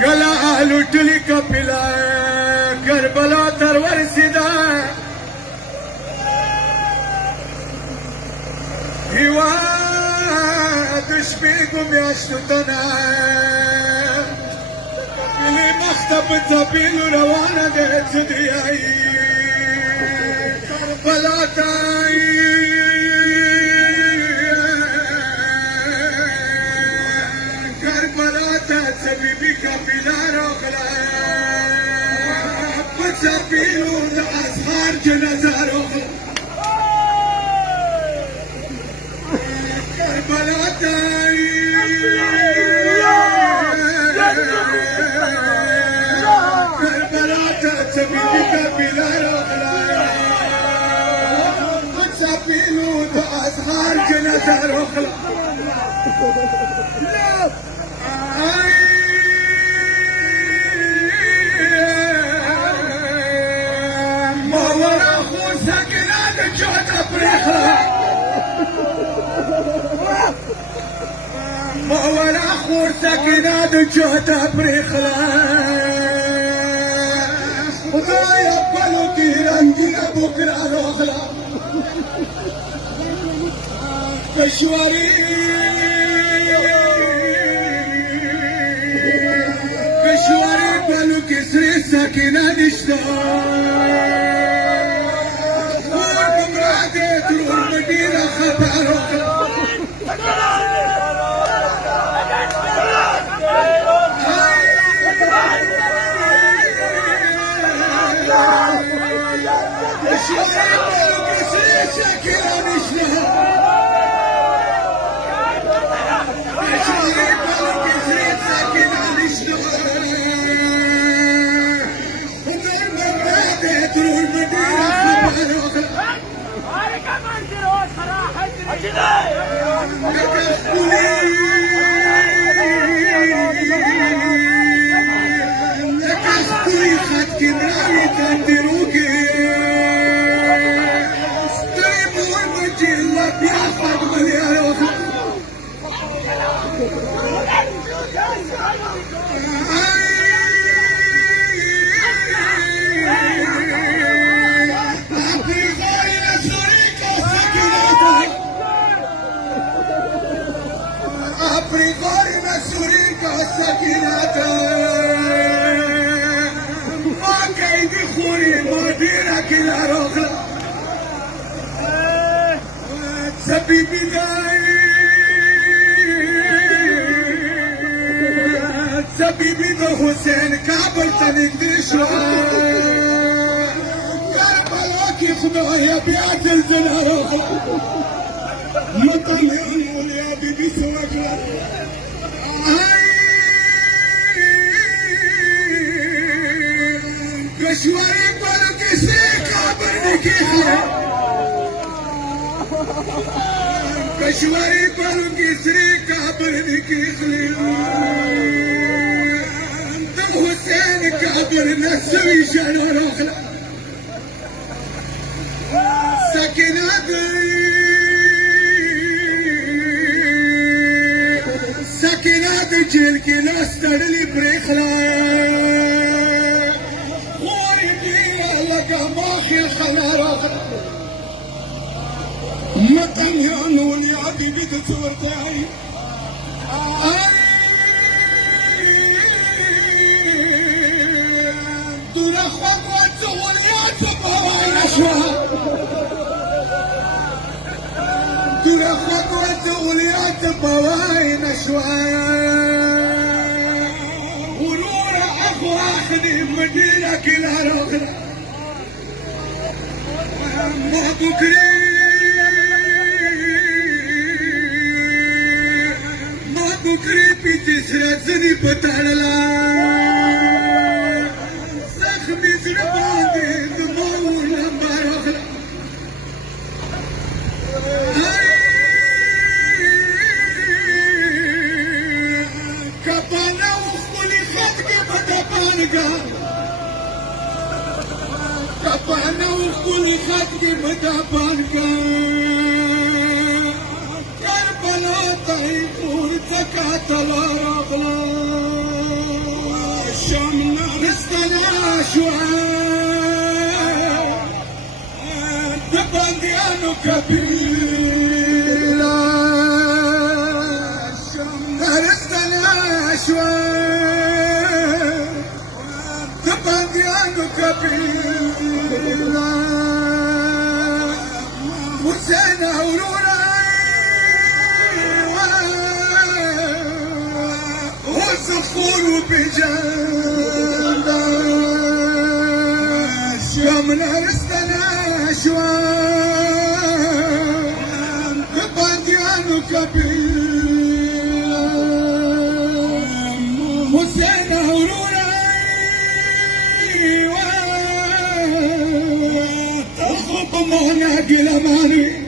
کلا لوټلی کپلا کربلا تر ورسیدا هیواد شپېږو میاشتو ته نه کلي مخته په څپېلو روانه ده څه دې وایي کربلا ته بيبي كابيلا رغلا بتسبيلو لأزهار جنازة رغلا كربلاء كربلاء بيبي كابيلا رغلا بتسبيلو لأزهار جنازة رغلا مولا خور سکینه د جهده پرېخله خدایه پلو کې رنګونه بوکره راغله کشوري پلو کې سرې سکینه نشته خور ګمراه دی ترور مې ډېره خفه راغله بيبي بيبي ده حسين كابل تنقدي شو كربلاء كي خدايا بيعت الزنارة مطلعون يا بيبي سواكلا كشواري بالو كسي كابل نكيخلا کشوری پرو کسری کابر نکیخلی دم حسین کابر نسوی شنا رخلا سکینه دی جیل کی لاس تڑلی پریخلا خوری دیرا لگا ماخی خلا رخلا متن يا نون يا حبيبي تصورتي دون اخوك وتقول يا تبوي نشوى دون اخوك وتقول يا تبوي نشوى ونور اخو اخذي مدينه كلها رغله ما بكري بکری پیتی سرات زنی پتاڑلا زخمی زر باندی دماغو لمبا رخلا کپانا اخبولی خط کی بدا پانگا کپانا اخبولی خط کی بدا پانگا کربلا تای پور تکا تلا رغلا شامنا رزقنا شوال دبنديانو كبير شامنا رزقنا شوال دبنديانو كبير وسنا ورورا وصفور بجندا شامنا رزقنا شوال دبنديانو كبير وسنا ورورا تخب مونا قلماني